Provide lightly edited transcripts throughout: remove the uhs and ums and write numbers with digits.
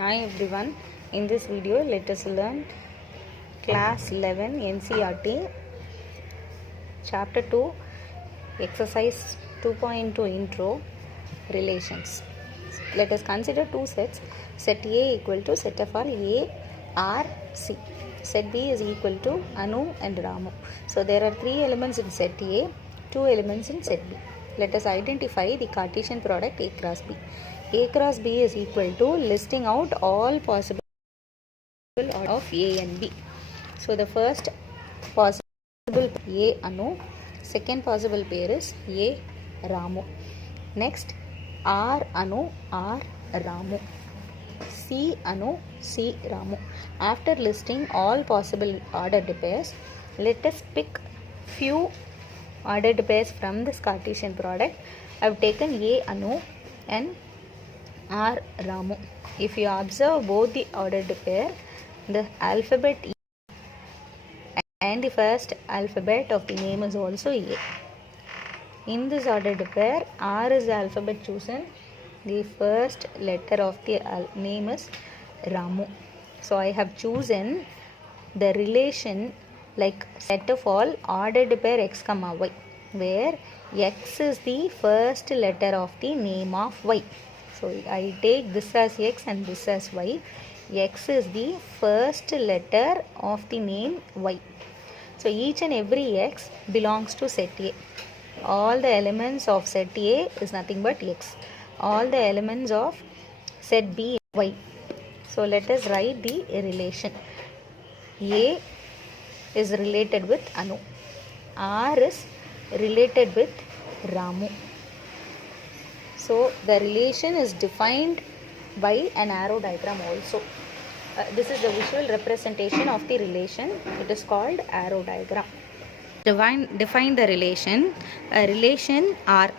Hi everyone, in this video let us learn class 11 NCERT chapter 2 exercise 2.2 intro relations. Let us consider two sets, set A equal to set of all A, R, C. Set B is equal to Anu and Ramu. So there are three elements in set A, two elements in set B. Let us identify the Cartesian product A cross B. A cross B is equal to listing out all possible of A and B. So the first possible A Anu, second possible pair is A Ramu. Next R Anu, R Ramu. C Anu, C Ramu. After listing all possible ordered pairs, let us pick few ordered pairs from this Cartesian product. I have taken A Anu and R Ramu. If you observe both the ordered pair, the alphabet E and the first alphabet of the name is also A. In this ordered pair, R is the alphabet chosen. The first letter of the name is Ramu. So I have chosen the relation like set of all ordered pair x comma y, where x is the first letter of the name of y. So I take this as x and this as y. X is the first letter of the name y. So each and every x belongs to set A. All the elements of set A is nothing but x. All the elements of set B is y. So let us write the relation. A is related with Anu. R is related with Ramu. So the relation is defined by an arrow diagram also. This is the visual representation of the relation. It is called arrow diagram. Define the relation. A relation R.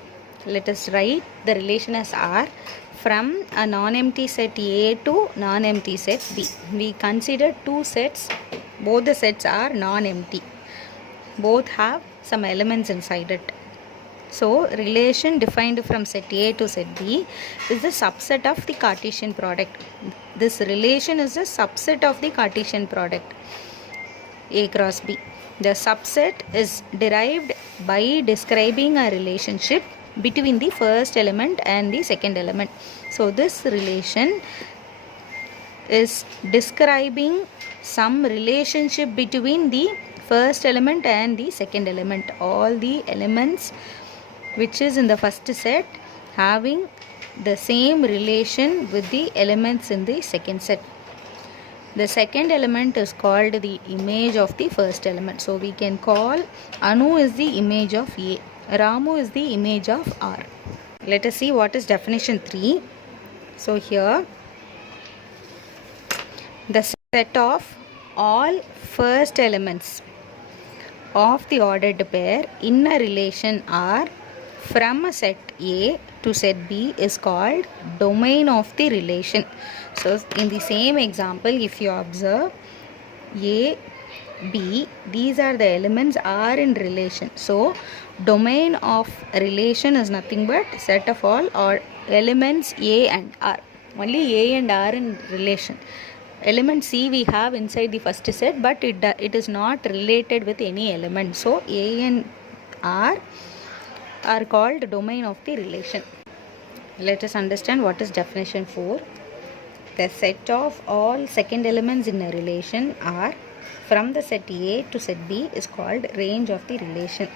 Let us write the relation as R from a non-empty set A to non-empty set B. We consider two sets. Both the sets are non-empty. Both have some elements inside it. So relation defined from set A to set B is the subset of the Cartesian product. This relation is a subset of the Cartesian product A cross B. The subset is derived by describing a relationship between the first element and the second element. So this relation is describing some relationship between the first element and the second element. All the elements which is in the first set having the same relation with the elements in the second set. The second element is called the image of the first element. So we can call Anu is the image of A, Ramu is the image of R. Let us see what is definition 3. So here the set of all first elements of the ordered pair in a relation R from a set A to set B is called domain of the relation. So in the same example, if you observe A, B, these are the elements are in relation. So domain of relation is nothing but set of all or elements A and R. Only A and R in relation. Element C we have inside the first set, but it is not related with any element. So A and R are called domain of the relation. Let us understand what is definition 4. The set of all second elements in a relation R from the set A to set B is called range of the relation.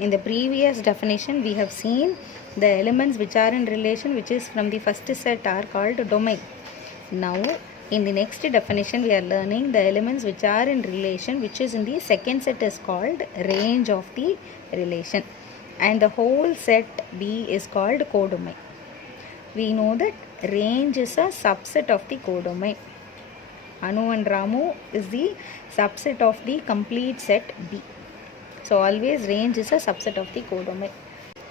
In the previous definition we have seen the elements which are in relation which is from the first set are called domain. Now in the next definition we are learning the elements which are in relation which is in the second set is called range of the relation, and the whole set B is called codomain. We know that range is a subset of the codomain. Anu and Ramu is the subset of the complete set B. So always range is a subset of the codomain.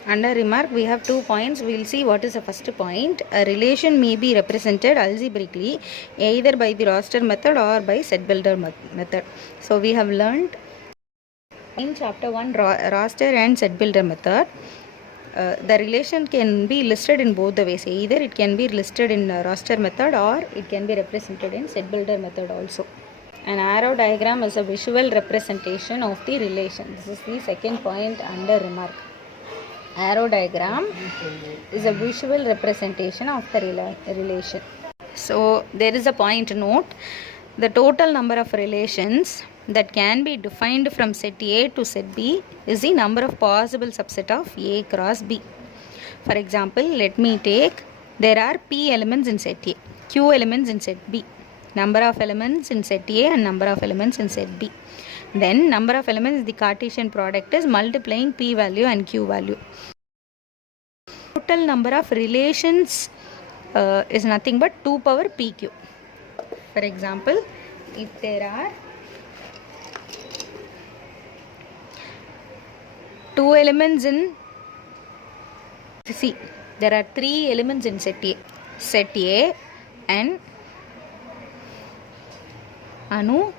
Under remark we have 2 points. We will see what is the first point. A relation may be represented algebraically either by the roster method or by set builder method. So we have learned in chapter 1 roster and set builder method. the relation can be listed in both the ways. Either it can be listed in roster method or it can be represented in set builder method also. An arrow diagram is a visual representation of the relation. This is the second point under remark. Arrow diagram is a visual representation of the relation. So there is a point note. The total number of relations that can be defined from set A to set B is the number of possible subset of A cross B. For example, let me take, there are P elements in set A, Q elements in set B, number of elements in set A and number of elements in set B. Then number of elements in the Cartesian product is multiplying P value and Q value. Total number of relations is nothing but 2 power PQ. For example, if there are 2 elements in C, there are 3 elements in set A. Set A and Anu,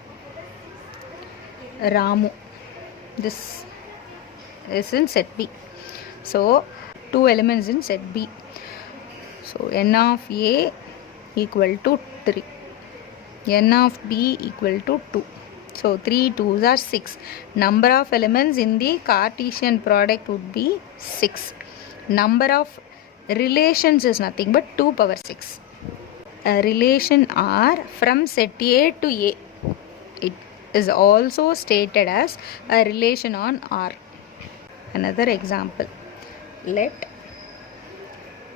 Ramu. This is in set B. So 2 elements in set B. So n of A equal to 3. N of B equal to 2. So 3 2s are 6. Number of elements in the Cartesian product would be 6. Number of relations is nothing but 2 power 6. A relation R from set A to A. It is also stated as a relation on R. Another example. Let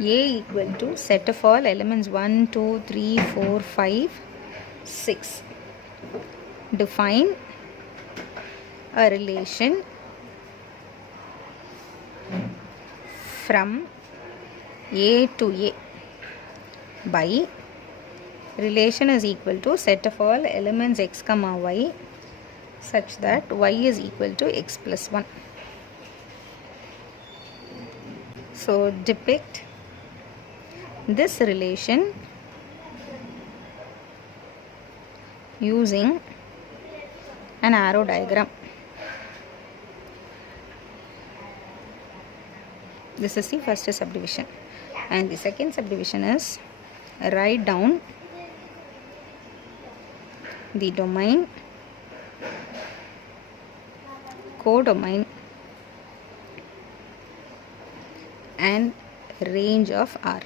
A equal to set of all elements 1, 2, 3, 4, 5, 6. Define a relation from A to A by relation is equal to set of all elements x comma y such that y is equal to x plus 1. So depict this relation using an arrow diagram. This is the first subdivision, and the second subdivision is write down the domain, codomain and range of R.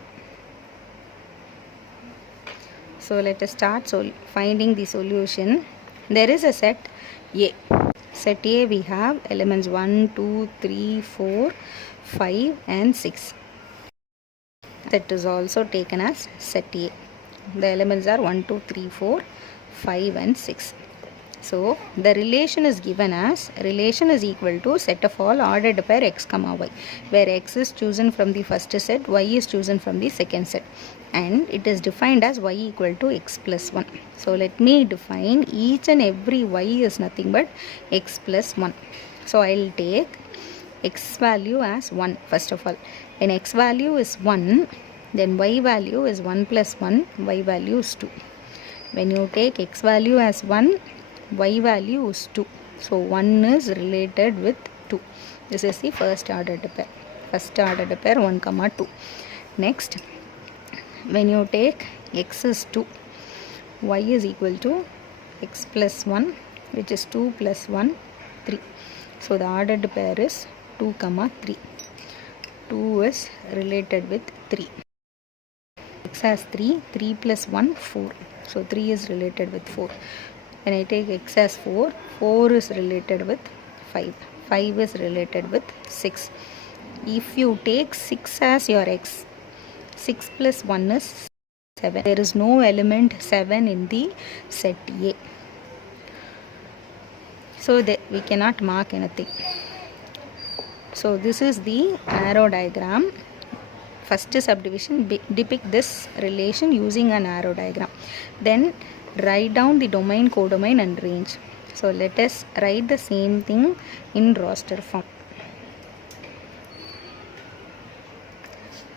So let us start finding the solution. There is a set A. Set A we have elements 1, 2, 3, 4, 5 and 6. That is also taken as set A. The elements are 1, 2, 3, 4, 5 and 6. So the relation is given as relation is equal to set of all ordered pair x comma y, where x is chosen from the first set, y is chosen from the second set, and it is defined as y equal to x plus 1. So let me define each and every y is nothing but x plus 1. So I will take x value as 1 first of all. When x value is 1, then y value is 1 plus 1, y value is 2. When you take x value as 1, y value is 2. So 1 is related with 2. This is the first ordered pair. First ordered pair 1 comma 2. Next, when you take x is 2, y is equal to x plus 1, which is 2 plus 1, 3. So the ordered pair is 2 comma 3. 2 is related with 3. X has 3, 3 plus 1, 4. So 3 is related with 4. When I take x as 4, 4 is related with 5. 5 is related with 6. If you take 6 as your x, 6 plus 1 is 7. There is no element 7 in the set A. So we cannot mark anything. So this is the arrow diagram. First subdivision, depict this relation using an arrow diagram. Then write down the domain, codomain and range. So let us write the same thing in roster form.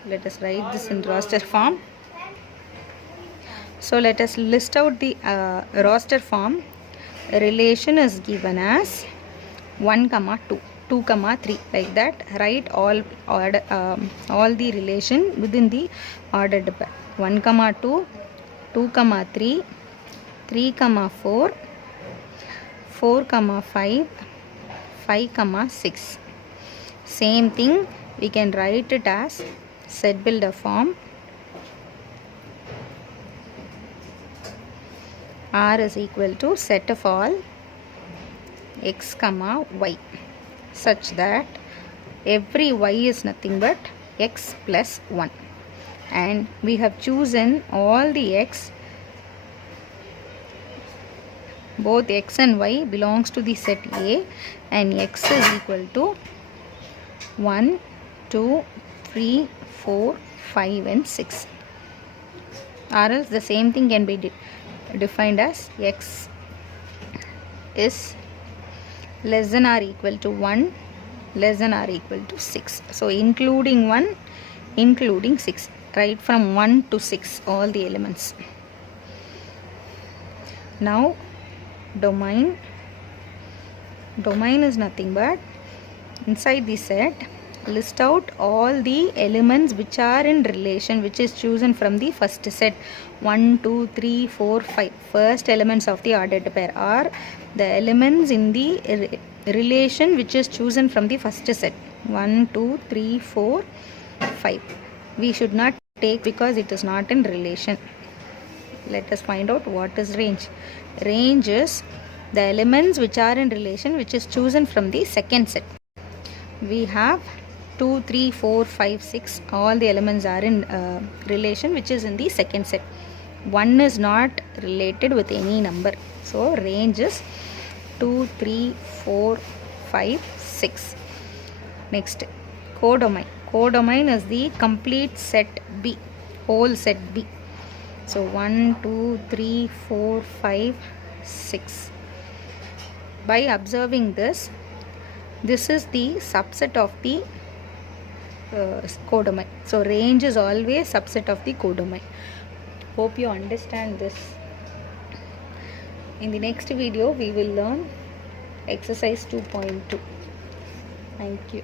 Let us write this in roster form. So let us list out the roster form. Relation is given as 1 comma 2. 2 comma 3, like that. Write all the relation within the ordered pair. 1 comma 2, 2 comma 3, 3 comma 4, 4 comma 5, 5 comma 6. Same thing, we can write it as set builder form. R is equal to set of all x comma y, such that every y is nothing but x plus 1, and we have chosen all the x, both x and y belongs to the set A, and x is equal to 1, 2, 3, 4, 5 and 6, or else the same thing can be defined as x is less than or equal to 1, less than or equal to 6. So including 1, including 6, right from 1 to 6 all the elements. Now domain is nothing but inside the set list out all the elements which are in relation, which is chosen from the first set. 1, 2, 3, 4, 5 first elements of the ordered pair are the elements in the relation which is chosen from the first set. 1, 2, 3, 4, 5. We should not take because it is not in relation. Let us find out what is range. Range is the elements which are in relation which is chosen from the second set. We have 2, 3, 4, 5, 6, all the elements are in relation which is in the second set. 1 is not related with any number. So range is 2, 3, 4, 5, 6. Next, codomain. Codomain is the complete set B, whole set B. So 1, 2, 3, 4, 5, 6. By observing this is the subset of the codomain. So range is always subset of the codomain. Hope you understand this. In the next video we will learn exercise 2.2. Thank you.